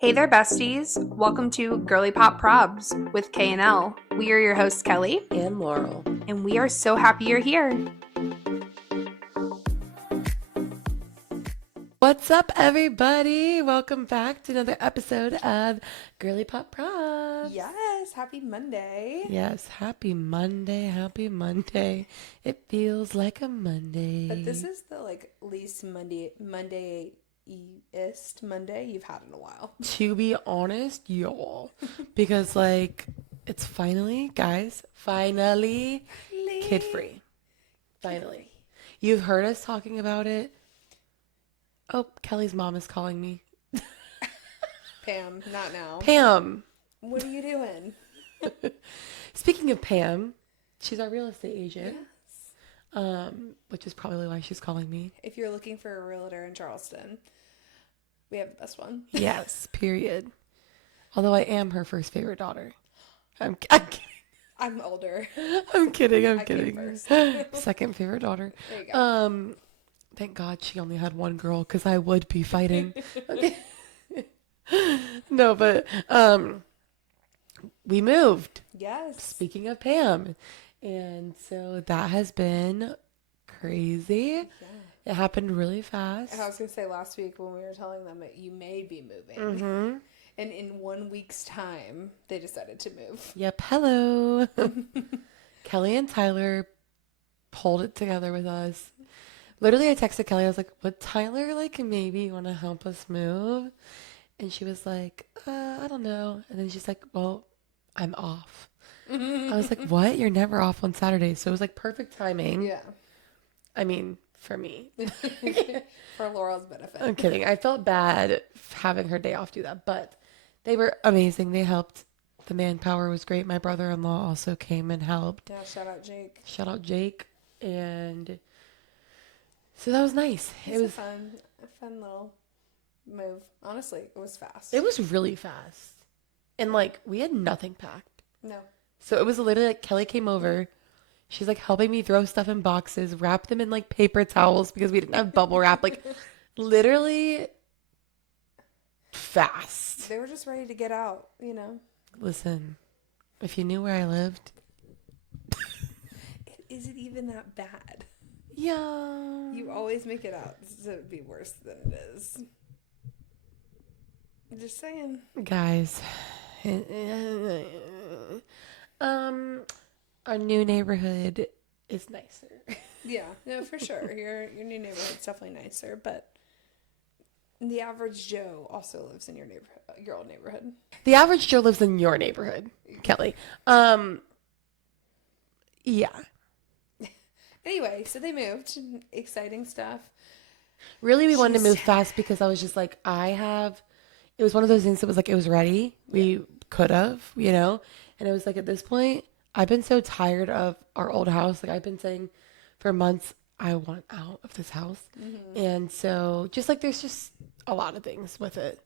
Hey there, besties. Welcome to Girly Pop Probs with K and L. We are your hosts, Kelly, and Laurel. and we are so happy you're here. What's up, everybody? Welcome back to another episode of Girly Pop Props. Yes, happy Monday. Yes, happy Monday, happy Monday. It feels like a Monday. But this is the least Monday-ist Monday you've had in a while. To be honest, y'all, because it's finally, guys, finally kid-free. Finally. You've heard us talking about it. Oh, Kelly's mom is calling me. Pam, not now. Pam. What are you doing? Speaking of Pam, she's our real estate agent. Yes. Which is probably why she's calling me. If you're looking for a realtor in Charleston, we have the best one. Yes, period. Although I am her first favorite daughter. I'm kidding. I'm older. I'm kidding. I came first. Second favorite daughter. There you go. Thank God she only had one girl because I would be fighting. Okay. No, but we moved. Yes. Speaking of Pam. And so that has been crazy. Yeah. It happened really fast. I was going to say last week when we were telling them that you may be moving. Mm-hmm. And in 1 week's time, they decided to move. Yep. Hello. Kelly and Tyler pulled it together with us. Literally, I texted Kelly. I was like, would Tyler, maybe want to help us move? And she was like, I don't know. And then she's like, well, I'm off. I was like, what? You're never off on Saturdays. So it was perfect timing. Yeah. I mean, for me. For Laurel's benefit. I'm kidding. I felt bad having her day off do that. But they were amazing. They helped. The manpower was great. My brother-in-law also came and helped. Yeah, shout out Jake. Shout out Jake. And so that was nice. It was a fun little move. Honestly, it was fast. It was really fast. And we had nothing packed. No. So it was literally Kelly came over. She's helping me throw stuff in boxes, wrap them in paper towels because we didn't have bubble wrap. Literally fast. They were just ready to get out, Listen, if you knew where I lived. Is it even that bad? Yeah. You always make it out to be worse than it is. Just saying. Guys. Our new neighborhood is nicer. Yeah, no, for sure. Your new neighborhood's definitely nicer, but the average Joe also lives in your neighborhood, your old neighborhood. The average Joe lives in your neighborhood, Kelly. Yeah. Anyway, so they moved. Exciting stuff. Really, we wanted to move fast because I was just it was one of those things that was it was ready. We could have, and it was at this point, I've been so tired of our old house. I've been saying for months, I want out of this house. Mm-hmm. And so there's just a lot of things with it.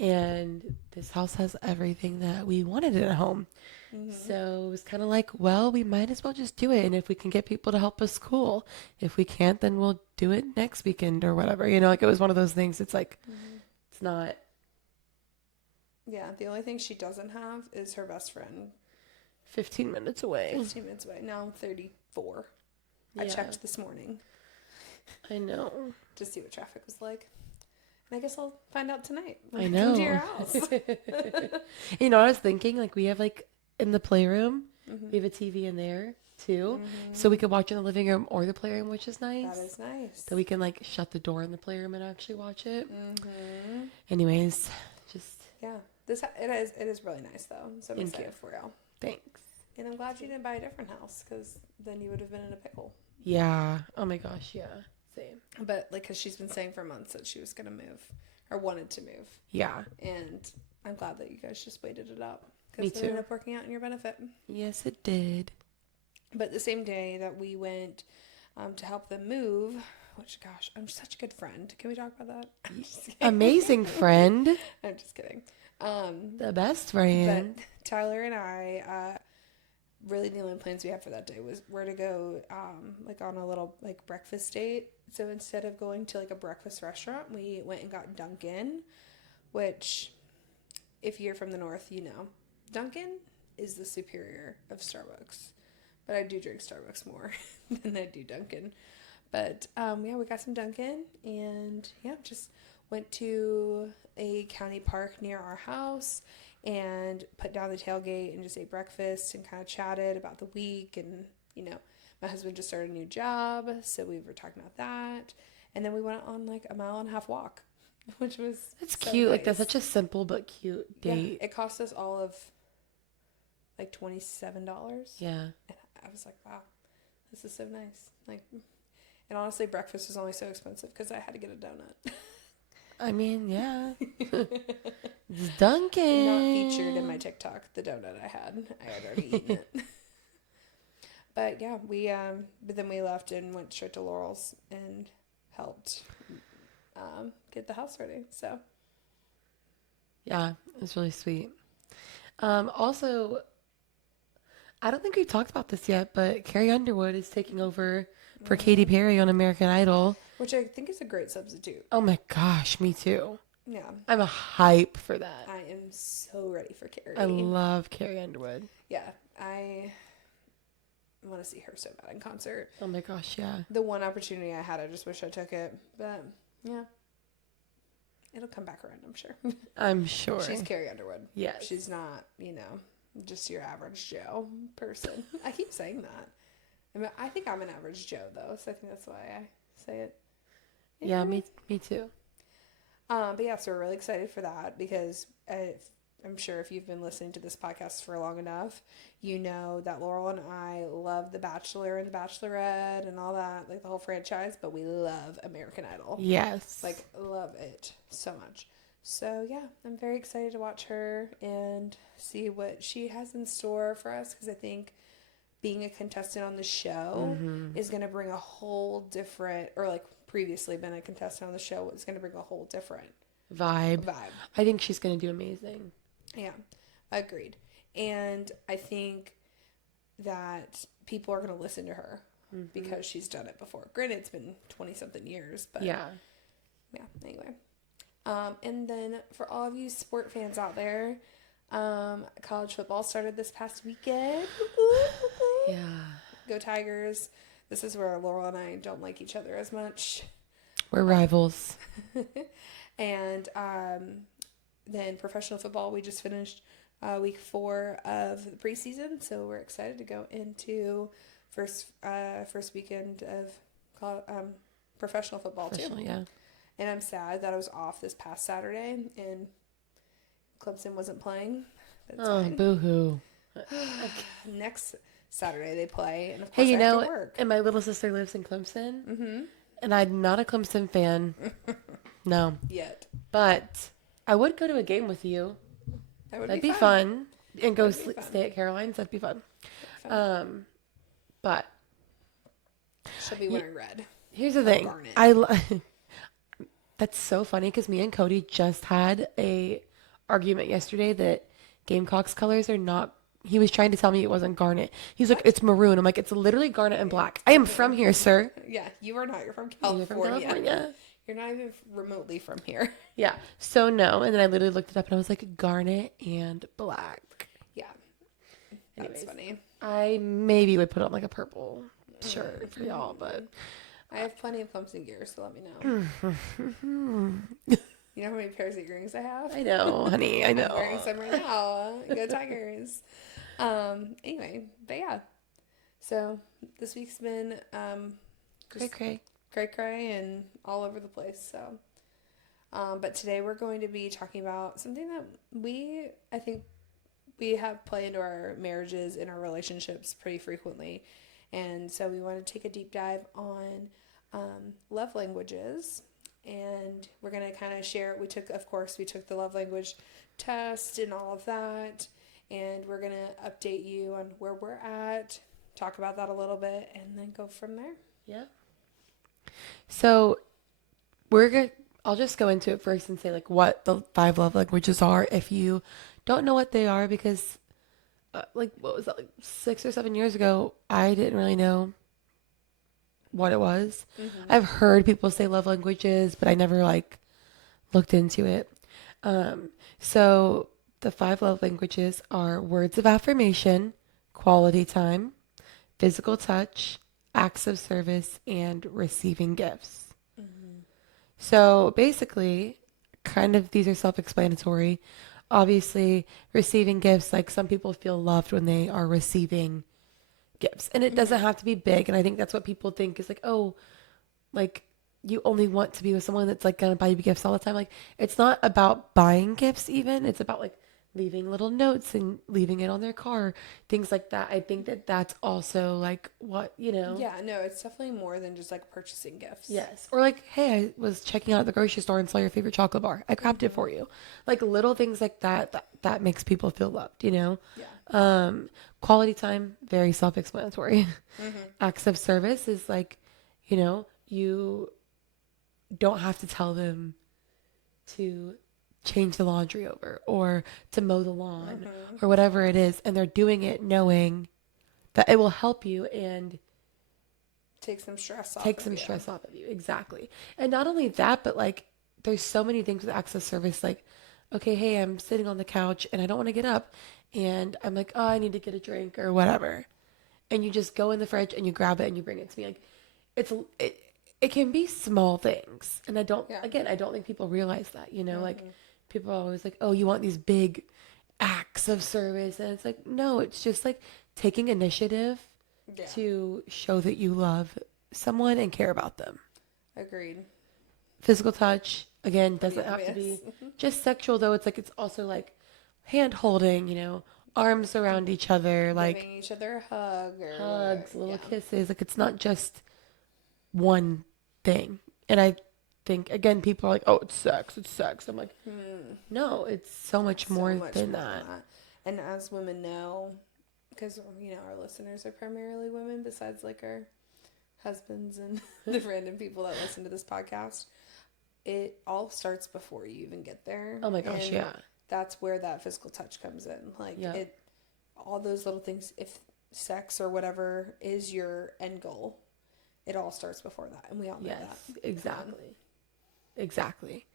And this house has everything that we wanted in a home. Mm-hmm. So it was kind of well, we might as well just do it. And if we can get people to help us, cool. If we can't, then we'll do it next weekend or whatever. It was one of those things. It's it's not. Yeah, the only thing she doesn't have is her best friend. 15 minutes away. 15 minutes away. Now I'm 34. Yeah. I checked this morning. I know. To see what traffic was like. And I guess I'll find out tonight. I know. Come to your house. I was thinking, we have, in the playroom, we have a TV in there, too. Mm-hmm. So we could watch in the living room or the playroom, which is nice. That is nice. That we can, shut the door in the playroom and actually watch it. Mm-hmm. Anyways, Yeah. It is really nice, though. So I'm excited for y'all. Thanks. And I'm glad you didn't buy a different house, because then you would have been in a pickle. Yeah. Oh, my gosh, yeah. Same. But, because she's been saying for months that she was going to move, or wanted to move. Yeah. And I'm glad that you guys just waited it out. Me because too. it ended up working out in your benefit. Yes, it did. But the same day that we went to help them move, which, gosh, I'm such a good friend. Can we talk about that? I'm just kidding. Amazing friend. I'm just kidding. The best friend. But Tyler and I, really the only plans we had for that day was where to go, on a little, breakfast date. So instead of going to, a breakfast restaurant, we went and got Dunkin', which if you're from the north, you know, Dunkin' is the superior of Starbucks. But I do drink Starbucks more than I do Dunkin'. But yeah, we got some Dunkin', and yeah, just went to a county park near our house and put down the tailgate and just ate breakfast and kind of chatted about the week. And, you know, my husband just started a new job, so we were talking about that. And then we went on like a 1.5 mile walk, which was That's so cute. nice. Like, that's such a simple but cute date. Yeah, it cost us all of like $27. Yeah. And I was like, wow, this is so nice. Like, and honestly, breakfast was only so expensive because I had to get a donut. I mean, yeah. It's Dunkin'. Not featured in my TikTok, the donut I had. I had already eaten it. But yeah, but then we left and went straight to Laurel's and helped get the house ready. So Yeah, it's really sweet. Also, I don't think we've talked about this yet, but Carrie Underwood is taking over for Katy Perry on American Idol. Which I think is a great substitute. Oh my gosh, me too. Yeah. I'm a hype for that. I am so ready for Carrie. I love Carrie Underwood. Yeah, I want to see her so bad in concert. Oh my gosh, yeah. The one opportunity I had, I just wish I took it. But yeah, it'll come back around, I'm sure. I'm sure. She's Carrie Underwood. Yes. She's not, you know, just your average Joe person. I keep saying that. I mean, I think I'm an average Joe, though, so I think that's why I say it. Yeah, me too. But yeah, so we're really excited for that because I'm sure if you've been listening to this podcast for long enough, you know that Laurel and I love The Bachelor and The Bachelorette and all that, like the whole franchise, but we love American Idol. Yes. Like, love it so much. So yeah, I'm very excited to watch her and see what she has in store for us because I think being a contestant on the show is going to bring a whole different, or like previously been a contestant on the show, is going to bring a whole different vibe. I think she's going to do amazing. Yeah, agreed. And I think that people are going to listen to her because she's done it before. Granted, it's been 20-something years, but yeah, anyway. And then for all of you sport fans out there, college football started this past weekend. Yeah. Go Tigers. This is where Laurel and I don't like each other as much. We're rivals. And then professional football, we just finished week 4 of the preseason, so we're excited to go into first weekend of professional football too. Yeah. And I'm sad that I was off this past Saturday and Clemson wasn't playing. Oh, boo-hoo. Next Saturday they play, and of course hey, you I have know, to work. and my little sister lives in Clemson, and I'm not a Clemson fan. No. Yet. But I would go to a game with you. That'd be fun. And go stay at Caroline's. That'd be fun. But she'll be wearing red. Here's the thing. That's so funny because me and Cody just had a argument yesterday that Gamecocks colors are not. He was trying to tell me it wasn't garnet. He's like, it's maroon. I'm like, it's literally garnet and black. I am from here, sir. Yeah, you are not. You're from California. You're from California. You're not even remotely from here. Yeah. So no. And then I literally looked it up and I was like, garnet and black. Yeah. That's funny. I maybe would put on like a purple shirt for y'all, but I have plenty of Clemson gear, so let me know. You know how many pairs of earrings I have? I know, honey. I know. I'm wearing some right now. Go Tigers. Anyway, but yeah. So this week's been cray and all over the place. So, but today we're going to be talking about something that I think we have play into our marriages and our relationships pretty frequently. And so we want to take a deep dive on love languages. And we're going to kind of share, we took the love language test and all of that. And we're going to update you on where we're at, talk about that a little bit, and then go from there. Yeah. So I'll just go into it first and say like what the 5 love languages are if you don't know what they are, because what was that, like 6 or 7 years ago, I didn't really know what it was. I've heard people say love languages, but I never like looked into it. So The 5 love languages are words of affirmation, quality time, physical touch, acts of service, and receiving gifts. Mm-hmm. So basically, kind of these are self explanatory. Obviously, receiving gifts, like some people feel loved when they are receiving gifts. And it doesn't Mm-hmm. have to be big. And I think that's what people think is like, oh, like you only want to be with someone that's like gonna buy you gifts all the time. Like it's not about buying gifts even. It's about like leaving little notes and leaving it on their car, things like that. I think that that's also like what, you know. Yeah, no, it's definitely more than just like purchasing gifts. Yes. Or like, hey, I was checking out at the grocery store and saw your favorite chocolate bar. I grabbed it Mm-hmm. for you. Like little things like that makes people feel loved, you know? Yeah. Quality time, very self-explanatory. Mm-hmm. Acts of service is like, you know, you don't have to tell them to change the laundry over or to mow the lawn Mm-hmm. or whatever it is. And they're doing it knowing that it will help you and Take some stress off take of some you. stress off of you. Exactly. And not only that, but like there's so many things with access service. Like, okay, hey, I'm sitting on the couch and I don't want to get up. And I'm like, oh, I need to get a drink or whatever. And you just go in the fridge and you grab it and you bring it to me. Like, it's, it, it can be small things. And Yeah. I don't think people realize that, you know, like Mm-hmm. people are always like, oh, you want these big acts of service. And it's like, no, it's just like taking initiative Yeah. to show that you love someone and care about them. Agreed. Physical touch, again, Pretty doesn't have to obvious. be just sexual, though. It's like, it's also like hand holding, you know, arms around each other, like Giving each other a hug or whatever. hugs, little Yeah. kisses. Like, it's not just one thing. And I think, again, people are like, oh, it's sex, it's sex. I'm like, Hmm. no, it's so much So more much than more than that. that. And as women know, because you know our listeners are primarily women, besides like our husbands and the random people that listen to this podcast, it all starts before you even get there. Oh my gosh, And yeah. that's where that physical touch comes in. Like Yeah. it, all those little things. If sex or whatever is your end goal, it all starts before that, and we all know Yes, that. exactly. Exactly.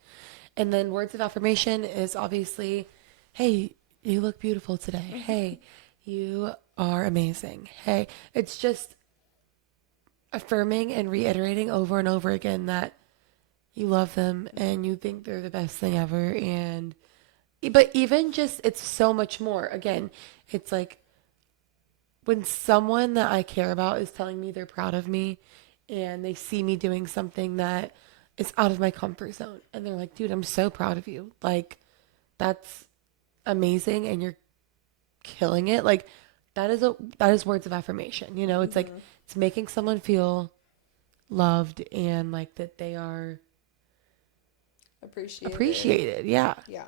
And then words of affirmation is obviously, hey, you look beautiful today. Hey, you are amazing. Hey, it's just affirming and reiterating over and over again that you love them and you think they're the best thing ever. And, but even just, it's so much more. Again, it's like when someone that I care about is telling me they're proud of me and they see me doing something that is out of my comfort zone and they're like, dude, I'm so proud of you. Like, that's amazing and you're killing it. Like, that is words of affirmation. You know, it's like Mm-hmm. it's making someone feel loved and like that they are Appreciated. appreciated. Yeah. Yeah,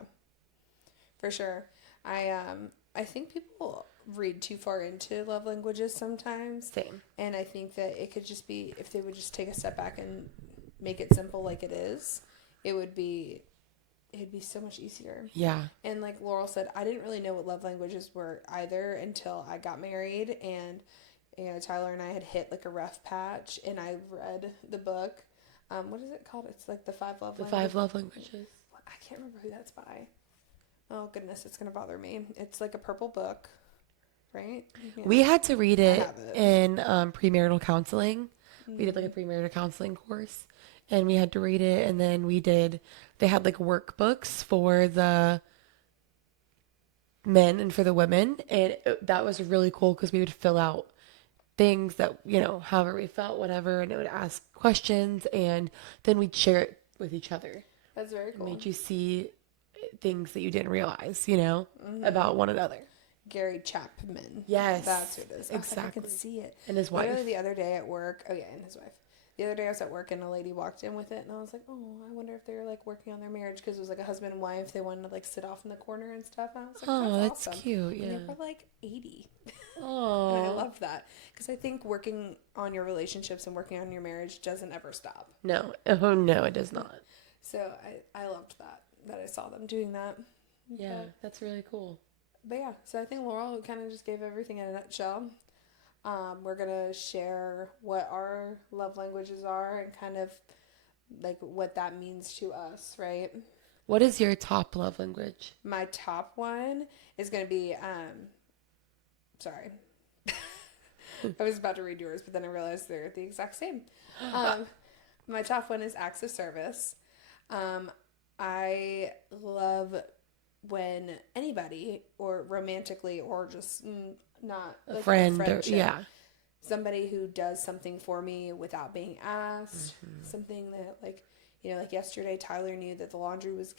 for sure. I think people read too far into love languages sometimes, Same. and I think that it could just be if they would just take a step back and make it simple like it is, it would be it'd be so much easier. Yeah. And like Laurel said, I didn't really know what love languages were either until I got married and you know Tyler and I had hit like a rough patch and I read the book. What is it called? It's like the The 5 love languages. I can't remember who that's by. Oh goodness, it's gonna bother me. It's like a purple book, right? Yeah. We had to read I it have it. in premarital counseling. We did like a Mm-hmm. premarital counseling course and we had to read it. And then they had like workbooks for the men and for the women. And that was really cool because we would fill out things that, you know, however we felt, whatever. And it would ask questions and then we'd share it with each other. That's very It cool. made you see things that you didn't realize, you know, Mm-hmm. about one another. Gary Chapman. Yes, That's who it is. I was like, I exactly. can see it. And his Literally wife. the other day at work. Oh yeah, and his wife. The other day I was at work and a lady walked in with it and I was like, oh, I wonder if they're like working on their marriage because it was like a husband and wife. They wanted to like sit off in the corner and stuff. And I was like, Oh, that's that's awesome. cute. And Yeah. they were like 80. And I Oh. love that because I think working on your relationships and working on your marriage doesn't ever stop. No. Oh, no, it does not. So I loved that I saw them doing that. Yeah, that's really cool. But yeah, so I think Laurel kind of just gave everything in a nutshell. We're gonna share what our love languages are and kind of like what that means to us, right? What is your top love language? My top one is going to be, sorry. I was about to read yours, but then I realized they're the exact same. My top one is acts of service. I love when anybody, or romantically, or just not A like friend, a friendship, yeah. somebody who does something for me without being asked, something that like yesterday, Tyler knew that the laundry was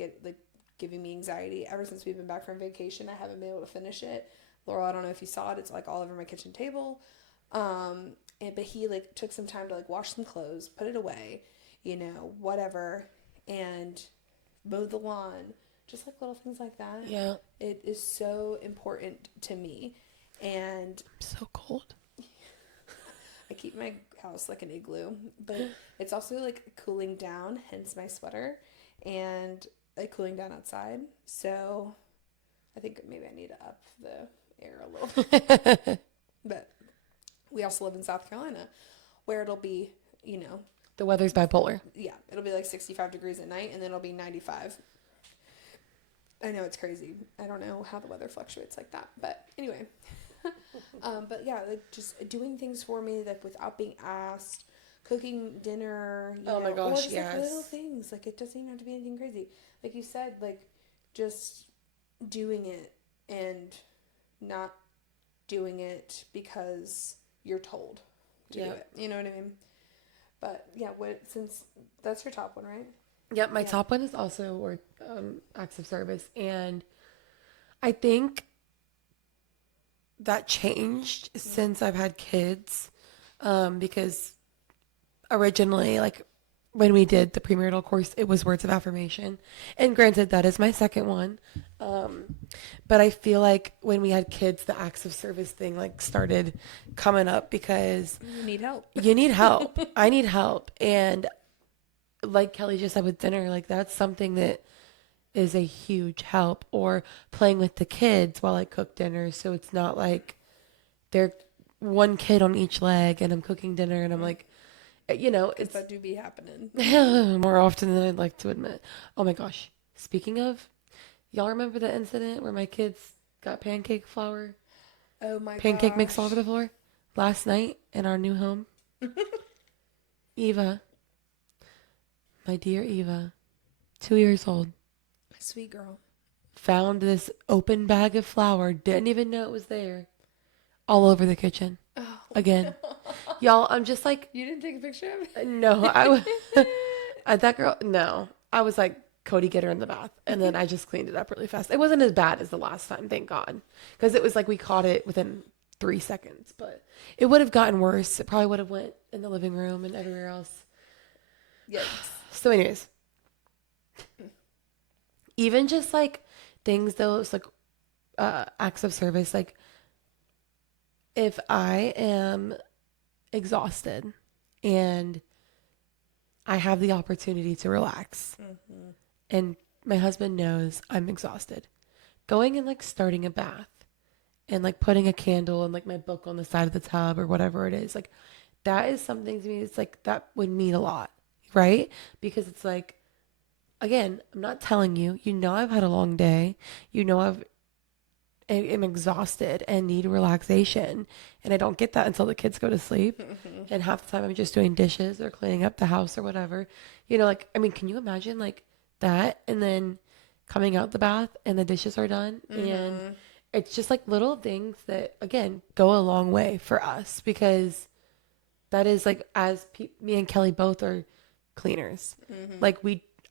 giving me anxiety. Ever since we've been back from vacation, I haven't been able to finish it. Laurel, I don't know if you saw it. It's like all over my kitchen table. But he like took some time to like wash some clothes, put it away, whatever, and mow the lawn, just like little things like that. Yeah. It is so important to me, and I'm so cold. I keep my house like an igloo, but it's also like cooling down, hence my sweater, and like cooling down outside. So I think maybe I need to up the air a little bit. But we also live in South Carolina, where it'll be, The weather's bipolar. yeah, it'll be like 65 degrees at night, and then it'll be 95. I know it's crazy. I don't know how the weather fluctuates like that, but anyway. But yeah, like just doing things for me, like without being asked, cooking dinner, Oh my gosh, or just yes. like little things. Like it doesn't even have to be anything crazy. Like you said, like just doing it and not doing it because you're told to do it. You know what I mean? But yeah, since that's your top one, right? Yep, my top one is also acts of service, and I think that changed since I've had kids, because originally, like when we did the premarital course, it was words of affirmation, and granted, that is my second one, but I feel like when we had kids, the acts of service thing like started coming up because You need help. you need help. I need help, and like Kelly just said with dinner, like that's something that is a huge help. Or playing with the kids while I cook dinner, so it's not like they're one kid on each leg and I'm cooking dinner and I'm like, it's That do be happening. more often than I'd like to admit. Oh my gosh. Speaking of, y'all remember the incident where my kids got pancake flour, Oh my pancake gosh. mix all over the floor last night in our new home? Eva, my dear Eva, 2 years old, Sweet girl. found this open bag of flour, didn't even know it was there, all over the kitchen. Oh. Again. Y'all, I'm just like, You didn't take a picture of it? no, that girl, no. I was like, Cody, get her in the bath. And then I just cleaned it up really fast. It wasn't as bad as the last time, thank God. Because it was like we caught it within 3 seconds. But it would have gotten worse. It probably would have went in the living room and everywhere else. Yes. So anyways, even just like things, those like acts of service, like if I am exhausted and I have the opportunity to relax, and my husband knows I'm exhausted, going and like starting a bath and like putting a candle and like my book on the side of the tub or whatever it is, like that is something to me. It's like that would mean a lot, right? Because it's like, again, I'm not telling you, I've had a long day, am exhausted and need relaxation, and I don't get that until the kids go to sleep. And half the time I'm just doing dishes or cleaning up the house or whatever. Like, I mean, can you imagine like that, and then coming out the bath and the dishes are done? And it's just like little things that again go a long way for us, because that is like, as me and Kelly both are cleaners. Like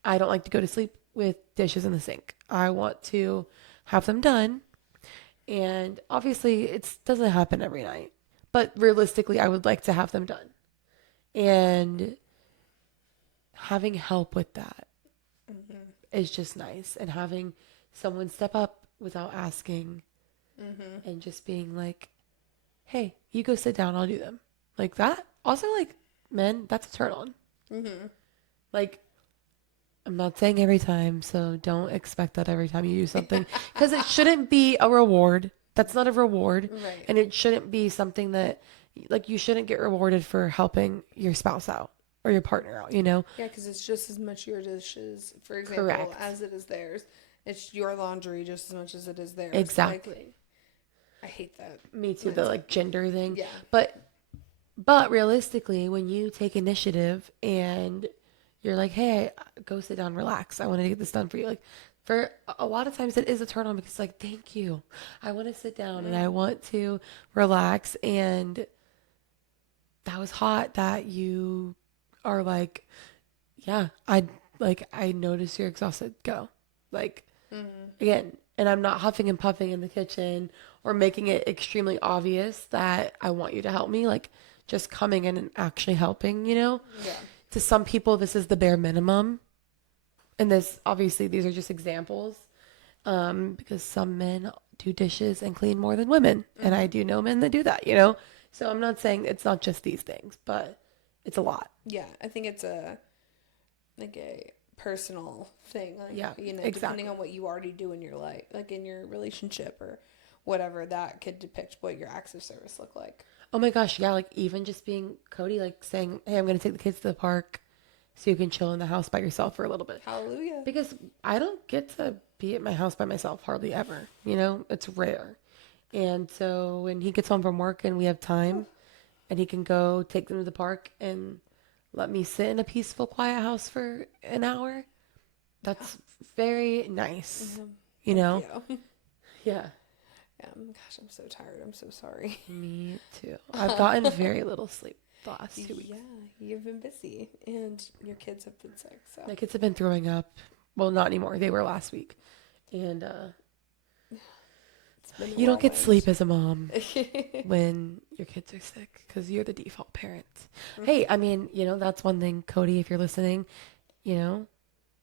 I don't like to go to sleep with dishes in the sink. I want to have them done. And obviously it doesn't happen every night, but realistically I would like to have them done. And having help with that is just nice. And having someone step up without asking, and just being like, hey, you go sit down, I'll do them. Like that. Also, like, men, that's a turn on. Like, I'm not saying every time, so don't expect that every time you do something, because it shouldn't be a reward. That's not a reward. Right. And it shouldn't be something that, like, you shouldn't get rewarded for helping your spouse out or your partner out, you know? Yeah, because it's just as much your dishes, for example, Correct. as it is theirs. It's your laundry just as much as it is theirs. Exactly. Like, I hate that. Me too, the mindset. like gender thing. Yeah. But realistically, when you take initiative and you're like, hey, go sit down, relax. I want to get this done for you. Like, for a lot of times, it is a turn on because, like, thank you. I want to sit down and I want to relax. And that was hot that you are like, yeah, I notice you're exhausted. Go. Like, again, and I'm not huffing and puffing in the kitchen or making it extremely obvious that I want you to help me. Like, just coming in and actually helping, you know? Yeah. To some people, this is the bare minimum. And this, obviously, these are just examples. Because some men do dishes and clean more than women. And I do know men that do that, you know? So I'm not saying it's not just these things, but it's a lot. Yeah, I think it's a personal thing. Like, Yeah, depending exactly. on what you already do in your life, like in your relationship or whatever, that could depict what your acts of service look like. Oh my gosh, yeah, like even just being Cody, like saying, hey, I'm going to take the kids to the park so you can chill in the house by yourself for a little bit. Hallelujah. Because I don't get to be at my house by myself hardly ever, you know? It's rare. And so when he gets home from work and we have time and he can go take them to the park and let me sit in a peaceful, quiet house for an hour, that's very nice, you know? Yeah. Yeah. Yeah. Gosh, I'm so tired. I'm so sorry. Me too. I've gotten very little sleep the last 2 weeks. Yeah, you've been busy and your kids have been sick. So My kids have been throwing up. Well, not anymore. They were last week. And it's been a you don't get whirlwind. sleep as a mom when your kids are sick because you're the default parent. Hey, I mean, you know, that's one thing, Cody, if you're listening, you know,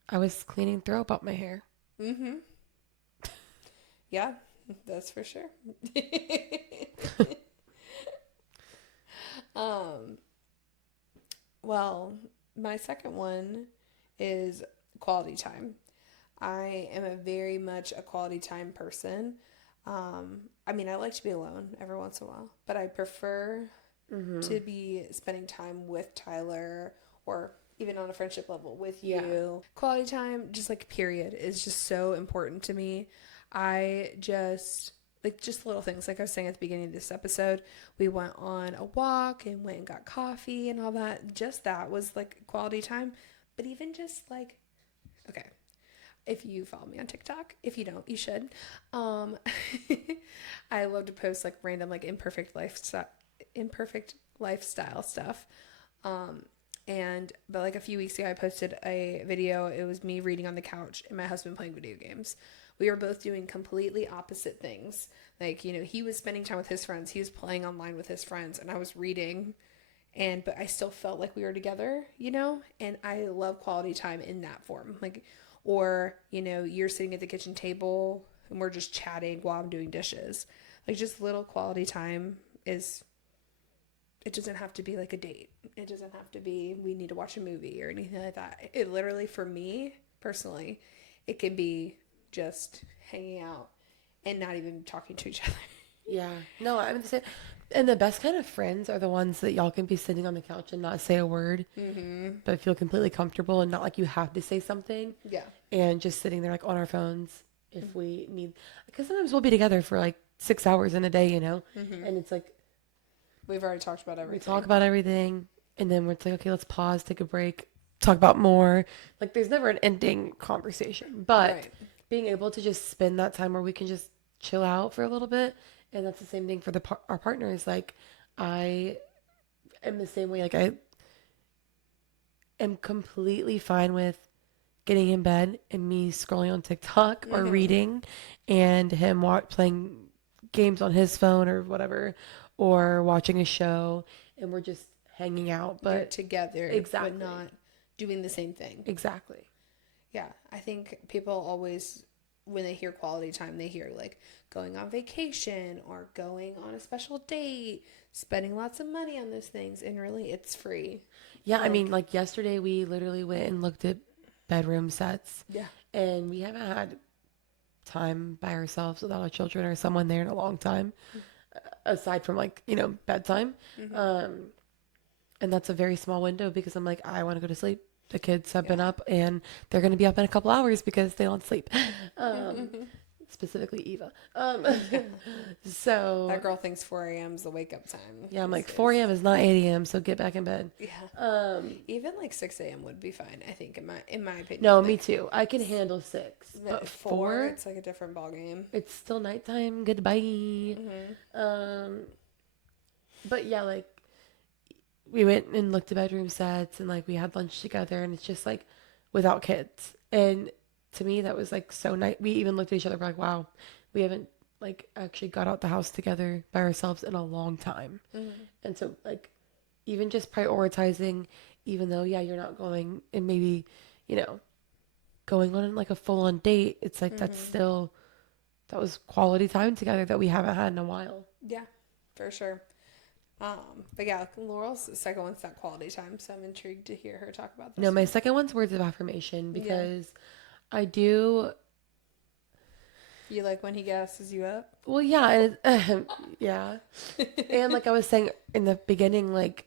I was cleaning throw up out my hair. Mm-hmm. Yeah, that's for sure. um, well, my second one is quality time. I am a very much a quality time person. I mean, I like to be alone every once in a while, but I prefer to be spending time with Tyler or even on a friendship level with you. Quality time, just like period, is just so important to me. I just like just little things like I was saying at the beginning of this episode, we went on a walk and went and got coffee and all that. Just that was like quality time. But even just like, okay, if you follow me on TikTok, if you don't, you should. Um, I love to post like random like imperfect lifestyle stuff. But like a few weeks ago, I posted a video. It was me reading on the couch and my husband playing video games. We were both doing completely opposite things. Like, he was spending time with his friends. He was playing online with his friends, and I was reading. But I still felt like we were together, And I love quality time in that form. Like, or you're sitting at the kitchen table and we're just chatting while I'm doing dishes. Like, just little quality time is. It doesn't have to be like a date. It doesn't have to be we need to watch a movie or anything like that. It literally, for me personally, it can be just hanging out and not even talking to each other. Yeah. No, I'm the same. And the best kind of friends are the ones that y'all can be sitting on the couch and not say a word, but feel completely comfortable and not like you have to say something. Yeah. And just sitting there like on our phones if we need. Because sometimes we'll be together for like 6 hours in a day, And it's like, we've already talked about everything. we talk about everything, and then we're like, okay, let's pause, take a break, talk about more. Like, there's never an ending conversation. But being able to just spend that time where we can just chill out for a little bit, and that's the same thing for our partners. Like, I am the same way. Like, I am completely fine with getting in bed and me scrolling on TikTok or reading, and him playing games on his phone or whatever, or watching a show, and we're just hanging out, but you're together, exactly, but not doing the same thing. Exactly. Yeah, I think people always, when they hear quality time, they hear like going on vacation or going on a special date, spending lots of money on those things, and really it's free. Yeah, I mean, like yesterday we literally went and looked at bedroom sets. Yeah. And we haven't had time by ourselves without our children or someone there in a long time, aside from like, bedtime. And that's a very small window because I'm like, I want to go to sleep. The kids have been Yeah. up and they're going to be up in a couple hours because they don't sleep. Um, Specifically Eva. Yeah. So That girl thinks 4 a.m. is the wake up time yeah, I'm these like 4 days. a.m. is not 8 a.m. So get back in bed. Yeah. Um, Even like 6 a.m. would be fine, I think, in my opinion. no, me Like too. I can handle 6, but at 4, 4, it's like a different ball game. it's still nighttime. Goodbye. Hmm. Um, but yeah, like we went and looked at bedroom sets and like we had lunch together and it's just like without kids. And to me that was like so nice. We even looked at each other we're like, wow, we haven't like actually got out the house together by ourselves in a long time. Hmm. And so like even just prioritizing, even though yeah, you're not going and maybe, you know, going on like a full on date, it's like that's Hmm. still that was quality time together that we haven't had in a while. Yeah, for sure. But yeah, Laurel's second one's that quality time, so I'm intrigued to hear her talk about No, this my one. second one's words of affirmation Yeah. because I do. You like when he gasses you up? Well, yeah, and yeah, and like I was saying in the beginning, like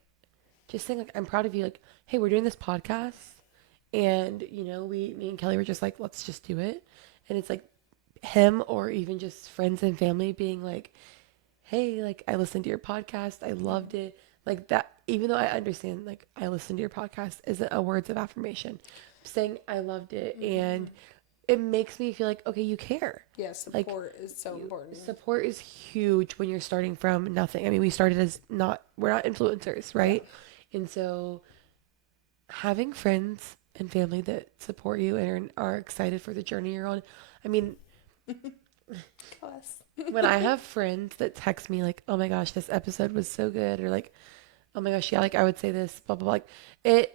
just saying, like I'm proud of you. Like, hey, we're doing this podcast, and you know, me and Kelly were just like, let's just do it, and it's like him or even just friends and family being like, hey, like I listened to your podcast, I loved it, like that. Even though I understand, like I listened to your podcast isn't a words of affirmation, saying I loved it and Hmm. it makes me feel like okay, you care. Yeah, Like support is so important. support is huge when you're starting from nothing. I mean, we started as not we're not influencers, Yeah. right? And so having friends and family that support you and are excited for the journey you're on. I mean, Us. when I have friends that text me like, "Oh my gosh, this episode was so good," or like, "Oh my gosh, yeah, like I would say this," blah blah blah. Like it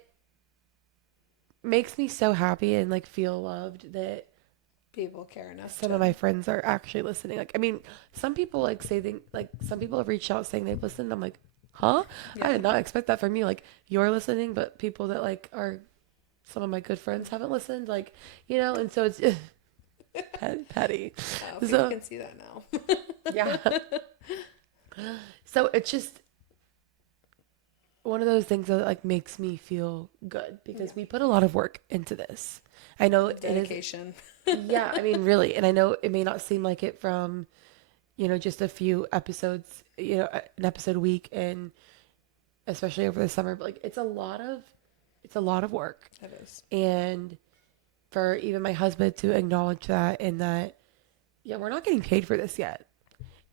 makes me so happy and like feel loved that People care enough some to. of my friends are actually listening. Like, I mean, some people like say they like some people have reached out saying they've listened. I'm like, huh? I Yeah. did not expect that from you. Like, you're listening, but people that like are some of my good friends haven't listened. Like, you know, and so it's petty. Oh, people So can see that now. yeah. So it's just one of those things that like makes me feel good Yeah. because we put a lot of work into this. I know it is. Dedication. Yeah, I mean, really, and I know it may not seem like it from just a few episodes, an episode a week, and especially over the summer, but like it's a lot of work. That is. And for even my husband to acknowledge that and that, yeah, we're not getting paid for this yet.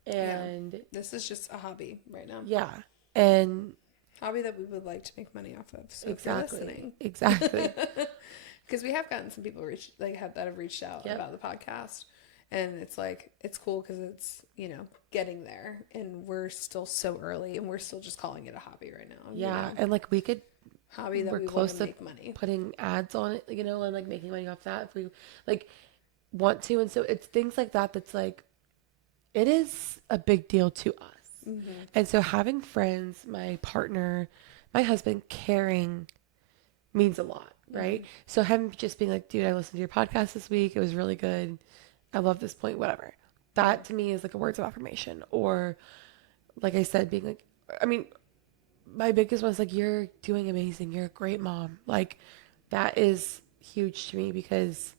Yeah. And This is just a hobby right now. yeah, and Hobby that we would like to make money off of. So if you're exactly, listening, exactly. because we have gotten some people have reached out Yep. about the podcast, and it's like it's cool because it's getting there, and we're still so early, and we're still just calling it a hobby right now. Yeah, and like we could Hobby that we're we want close to to make money. putting ads on it, and like making money off that if we like want to. And so it's things like that that's like it is a big deal to us. Mm-hmm. And so having friends, my partner, my husband caring means a lot, right? Mm-hmm. So him just being like, dude, I listened to your podcast this week. It was really good. I love this point, whatever. That to me is like a words of affirmation. Or like I said, being like, I mean, my biggest one is like, you're doing amazing. You're a great mom. Like that is huge to me because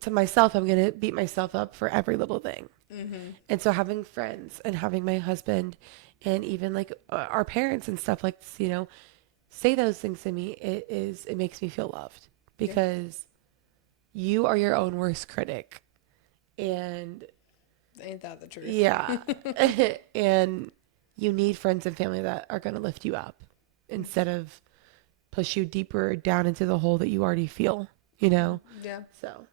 to myself, I'm going to beat myself up for every little thing. Mm-hmm. And so having friends and having my husband and even like our parents and stuff like, say those things to me, it makes me feel loved Yeah. because you are your own worst critic. And Ain't that the truth? yeah. And you need friends and family that are going to lift you up instead of push you deeper down into the hole that you already feel, you know? Yeah. So,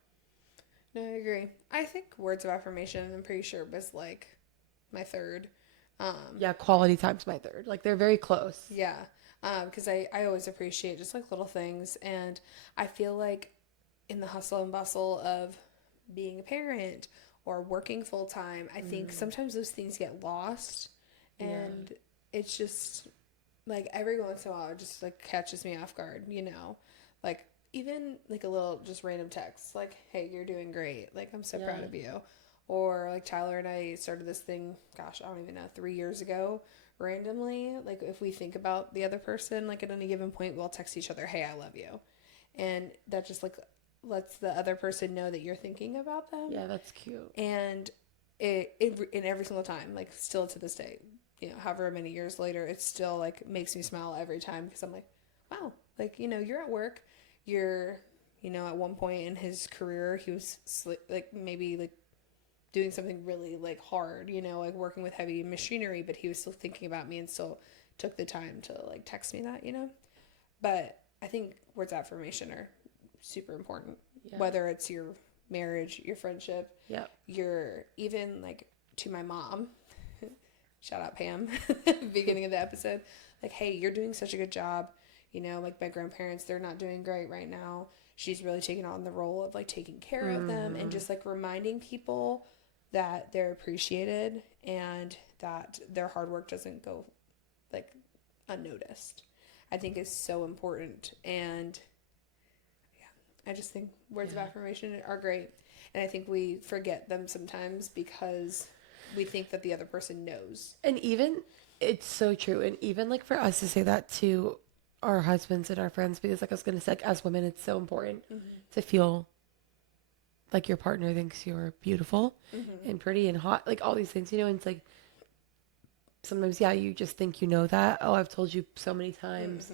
No, I agree. I think words of affirmation, I'm pretty sure, was like my third. yeah, quality time's my third. Like they're very close. Yeah. Because I always appreciate just like little things. And I feel like in the hustle and bustle of being a parent or working full time, I think sometimes those things get lost. Yeah. And it's just like every once in a while it just like catches me off guard. Like even like a little just random text like, hey, you're doing great. Like, I'm so proud Yeah. of you. Or like Tyler and I started this thing, gosh, I don't even know, 3 years ago randomly, like if we think about the other person, like at any given point, we'll text each other, "Hey, I love you," and that just like lets the other person know that you're thinking about them. Yeah, that's cute. And it in every single time, like still to this day, however many years later, it still like makes me smile every time because I'm like, wow, like you're at work, you're at one point in his career he was like maybe like doing something really like hard, like working with heavy machinery, but he was still thinking about me and still took the time to like text me that. But I think words of affirmation are super important, whether it's your marriage, your friendship, your even like to my mom, shout out Pam, beginning of the episode, like, hey, you're doing such a good job. Like my grandparents, they're not doing great right now. She's really taking on the role of like taking care of them and just like reminding people that they're appreciated and that their hard work doesn't go like unnoticed. I think is so important. And I just think words of affirmation are great. And I think we forget them sometimes because we think that the other person knows. And even, it's so true. And even like for us to say that to our husbands and our friends, because like I was going to say, like, as women, it's so important to feel like your partner thinks you're beautiful and pretty and hot, like all these things, and it's like, sometimes, you just think that. Oh, I've told you so many times.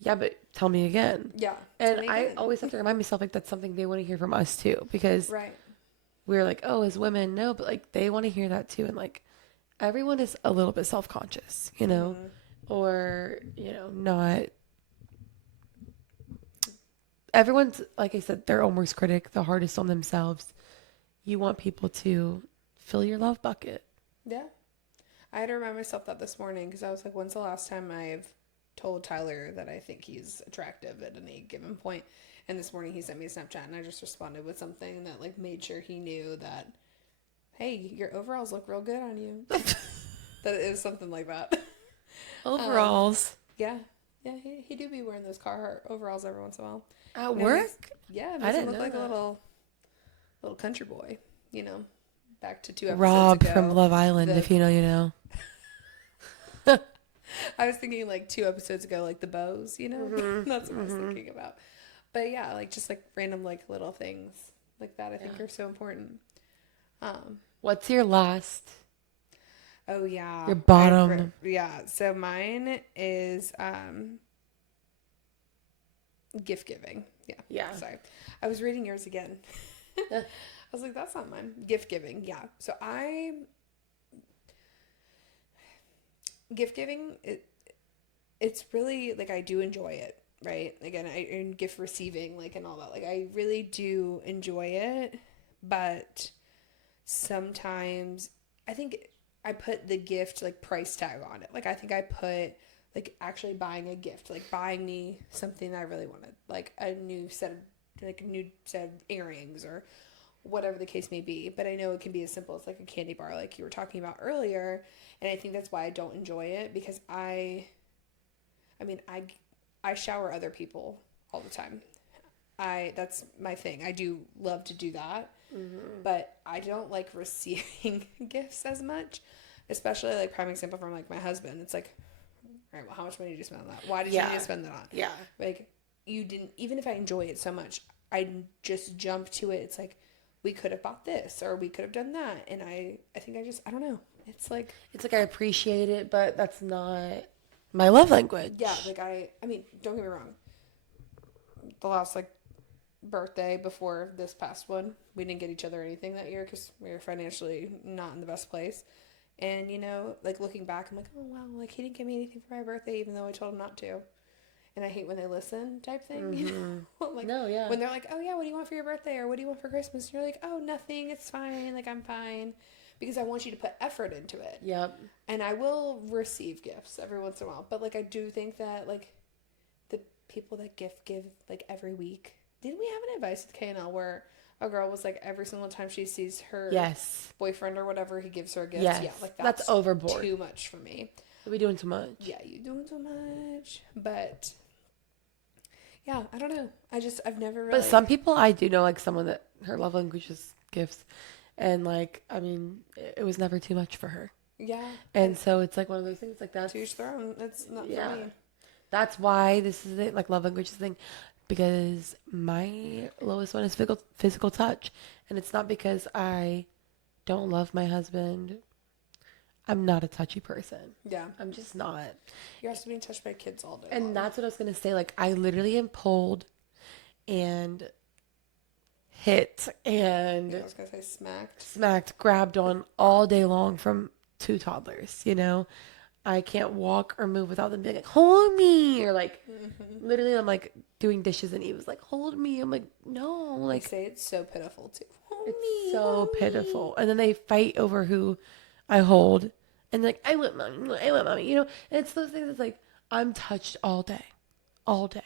Yeah, but tell me again. Yeah. And I always have to remind myself, like, that's something they want to hear from us too, because we're like, oh, as women, no, but like they want to hear that too. And like everyone is a little bit self-conscious, or, not. Everyone's, like I said, their own worst critic, the hardest on themselves. You want people to fill your love bucket. Yeah. I had to remind myself that this morning because I was like, when's the last time I've told Tyler that I think he's attractive at any given point? And this morning he sent me a Snapchat and I just responded with something that like made sure he knew that, hey, your overalls look real good on you. That it was something like that. Overalls. Yeah. Yeah, he do be wearing those Carhartt overalls every once in a while. At work? Yeah, it makes him look like a little country boy, Back to 2 episodes Rob ago. from Love Island, if you know, you know. I was thinking like 2 episodes ago, like the bows, That's what I was thinking about. But yeah, like just like random like little things like that I think are so important. What's your last? Oh yeah. Your bottom. So mine is gift giving. Yeah. Sorry. I was reading yours again. I was like, that's not mine. Gift giving. Yeah. So gift giving, it's really like I do enjoy it, right? Again, and gift receiving, like, and all that. Like I really do enjoy it, but sometimes I think I put the gift like price tag on it. Like I think I put like actually buying a gift, like buying me something that I really wanted, like a new set of earrings or whatever the case may be. But I know it can be as simple as like a candy bar, like you were talking about earlier. And I think that's why I don't enjoy it, because I shower other people all the time. That's my thing. I do love to do that. But I don't like receiving gifts as much, especially like prime example from like my husband. It's like, all right, well, how much money did you spend on that? Why did you need to spend that on? Yeah. Like you didn't, even if I enjoy it so much, I just jump to it. It's like, we could have bought this or we could have done that. And I think I don't know. It's like I appreciate it, but that's not my love language. Yeah. Like I mean, don't get me wrong. The last like birthday before this past one, we didn't get each other anything that year because we were financially not in the best place. And like looking back, I'm like, oh wow, like he didn't give me anything for my birthday even though I told him not to. And I hate when they listen type thing. Like when they're like, oh yeah, what do you want for your birthday, or what do you want for Christmas? And you're like, oh, nothing, it's fine, like I'm fine, because I want you to put effort into it. Yep. And I will receive gifts every once in a while, but like I do think that like the people that give like every week. Didn't we have an advice with K&L where a girl was like every single time she sees her boyfriend or whatever, he gives her a gift? Yes. Yeah, like that's overboard. Too much for me. We doing too much. Yeah, you doing too much. But yeah, I don't know. I've never really. But some people I do know, like someone that her love language is gifts, and like I mean, it was never too much for her. Yeah. And so it's like one of those things like that's To each their own. It's not for yeah. me. That's why this is it, like love language thing, because my lowest one is physical touch, and it's not because I don't love my husband. I'm not a touchy person. Yeah. I'm just not. You're also being touched by kids all day And long. that's what I was gonna say. Like I literally am pulled and hit and Yeah, I was gonna say smacked. smacked, grabbed on all day long from two toddlers, you know? I can't walk or move without them being like, hold me. Or like, literally, I'm like doing dishes and Eve was like, hold me. I'm like, no. They Like, say it's so pitiful too. Hold it's me, so hold pitiful. me. And then they fight over who I hold. And like, I want mommy, I want mommy, you know? And it's those things that's like, I'm touched all day, all day.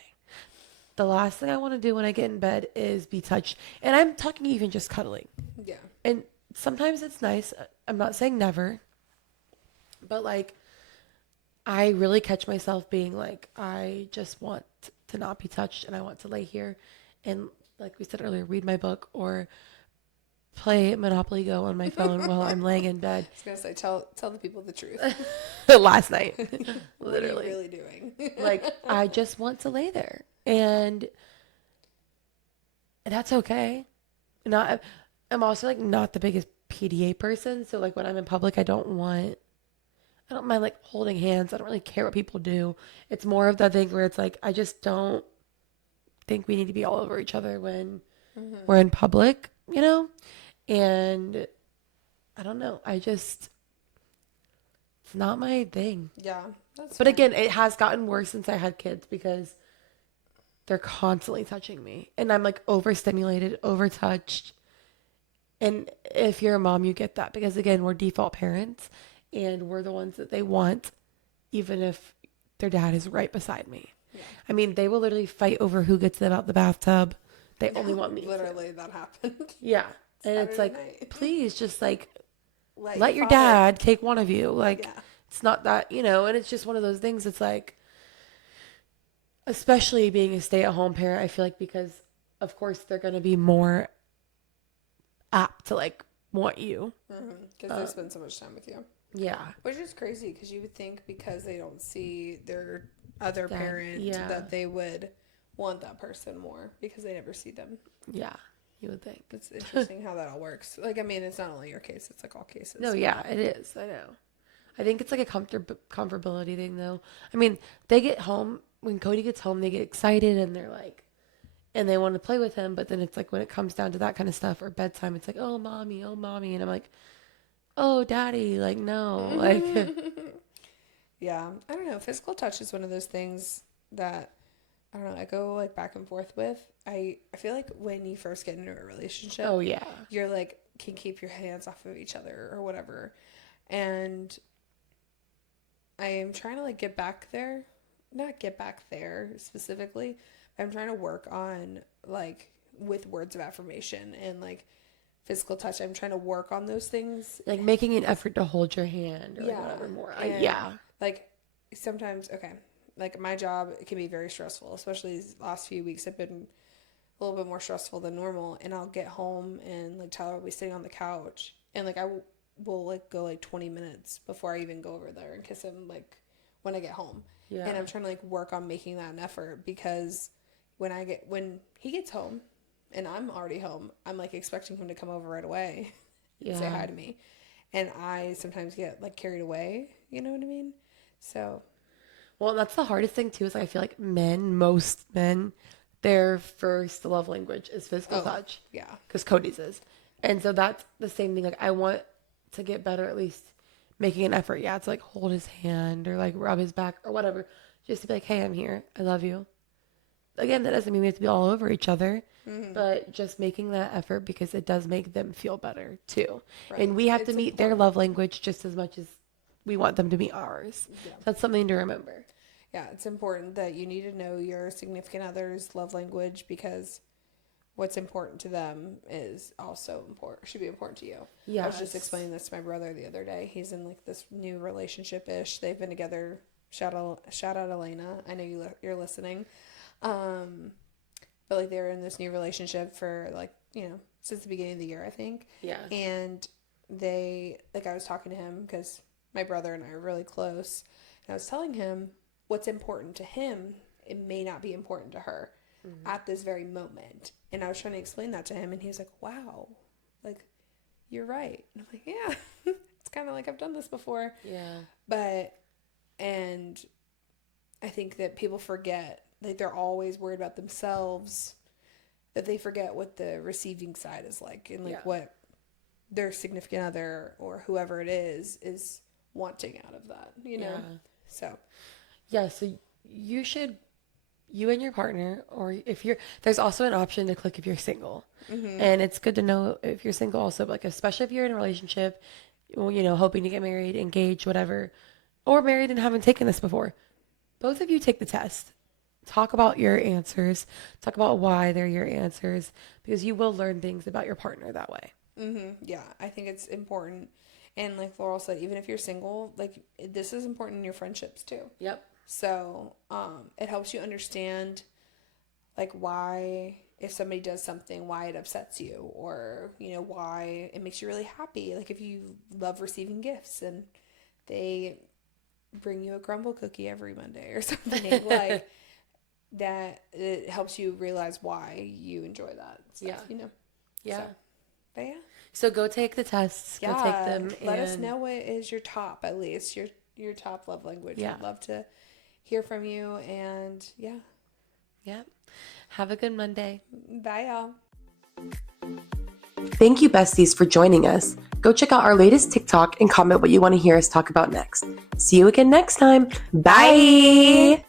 The last thing I want to do when I get in bed is be touched. And I'm talking even just cuddling. Yeah. And sometimes it's nice. I'm not saying never, but like, I really catch myself being like, I just want to not be touched and I want to lay here and, like we said earlier, read my book or play Monopoly Go on my phone while I'm laying in bed. I was gonna say tell the people the truth. Last night, What are you literally. really doing? Like, I just want to lay there. And that's okay. Not, I'm also like not the biggest PDA person. So, like, when I'm in public, I don't mind like holding hands. I don't really care what people do. It's more of that thing where it's like, I just don't think we need to be all over each other when we're in public, you know? And I don't know. It's not my thing. Yeah, that's But fine. again, it has gotten worse since I had kids because they're constantly touching me. And I'm like overstimulated, overtouched. And if you're a mom, you get that because again, we're default parents and we're the ones that they want, even if their dad is right beside me. Yeah. I mean, they will literally fight over who gets them out the bathtub. They only want me to. Literally, that happened. Yeah. And it's Saturday like, night. please just like Let let your father. dad take one of you. Like, Yeah. it's not that, you know, and it's just one of those things. It's like, especially being a stay at home parent, I feel like because, of course, they're going to be more apt to like want you. Because they spend so much time with you. Yeah. Which is crazy because you would think because they don't see their other That- parent yeah. that they would want that person more because they never see them. Yeah. You would think. It's interesting how that all works. Like, I mean, it's not only your case, it's like all cases. No, yeah, it is. I know. I think it's like a comfortability thing, though. I mean, they get home, when Cody gets home, they get excited and they're like, and they want to play with him. But then it's like when it comes down to that kind of stuff or bedtime, it's like, oh, mommy, oh, mommy. And I'm like, oh, daddy. Like, no. Like, Yeah. I don't know. Physical touch is one of those things that, I don't know, I go like back and forth with. I feel like when you first get into a relationship, oh, yeah. you're like, can keep your hands off of each other or whatever. And I am trying to like get back there. Not get back there specifically. I'm trying to work on like with words of affirmation and like physical touch. I'm trying to work on those things. Like making an effort to hold your hand or like Yeah. whatever more. And, Yeah. Like sometimes, okay, like my job it can be very stressful, especially these last few weeks have been a little bit more stressful than normal. And I'll get home and like Tyler will be sitting on the couch and like will like go like 20 minutes before I even go over there and kiss him like when I get home. Yeah. And I'm trying to like work on making that an effort because when he gets home and I'm already home, I'm like expecting him to come over right away and say hi to me. And I sometimes get like carried away, you know what I mean? So, Well, that's the hardest thing too. Is I feel like most men, their first love language is physical touch. Yeah. Because Cody's is, and so that's the same thing. Like I want to get better, at least making an effort. Yeah, to like hold his hand or like rub his back or whatever, just to be like, hey, I'm here. I love you. Again, that doesn't mean we have to be all over each other, but just making that effort because it does make them feel better too. Right. And we have to It's meet their important. love language just as much as we want them to meet ours. Yeah. That's something to remember. Yeah, it's important that you need to know your significant other's love language because what's important to them is also important, should be important to you. I was just Yes. explaining this to my brother the other day. He's in like this new relationship-ish. They've been together. Shout out Elena. I know you're listening. But like they were in this new relationship for like, you know, since the beginning of the year, I think. Yeah. And they, like I was talking to him because my brother and I are really close. And I was telling him what's important to him, it may not be important to her at this very moment. And I was trying to explain that to him, and he was like, wow, like, you're right. And I'm like, yeah, it's kind of like I've done this before. Yeah. And I think that people forget, like, they're always worried about themselves, that they forget what the receiving side is like, and like what their significant other or whoever it is wanting out of that, you know? So you and your partner, or if you're, there's also an option to click if you're single. And it's good to know if you're single also, like, especially if you're in a relationship, you know, hoping to get married, engaged, whatever, or married and haven't taken this before. Both of you take the test. Talk about your answers. Talk about why they're your answers, because you will learn things about your partner that way. Yeah, I think it's important. And like Laurel said, even if you're single, like, this is important in your friendships too. Yep. So it helps you understand, like, why, if somebody does something, why it upsets you, or, you know, why it makes you really happy. Like, if you love receiving gifts and they bring you a crumble cookie every Monday or something, like, that, it helps you realize why you enjoy that stuff, you know? Yeah. So, but yeah. So go take the tests. Go take them. Let us know what is your top, at least, your top love language. Yeah. I'd love to hear from you, and yeah. Have a good Monday. Bye, y'all. Thank you, besties, for joining us. Go check out our latest TikTok and comment what you want to hear us talk about next. See you again next time. Bye.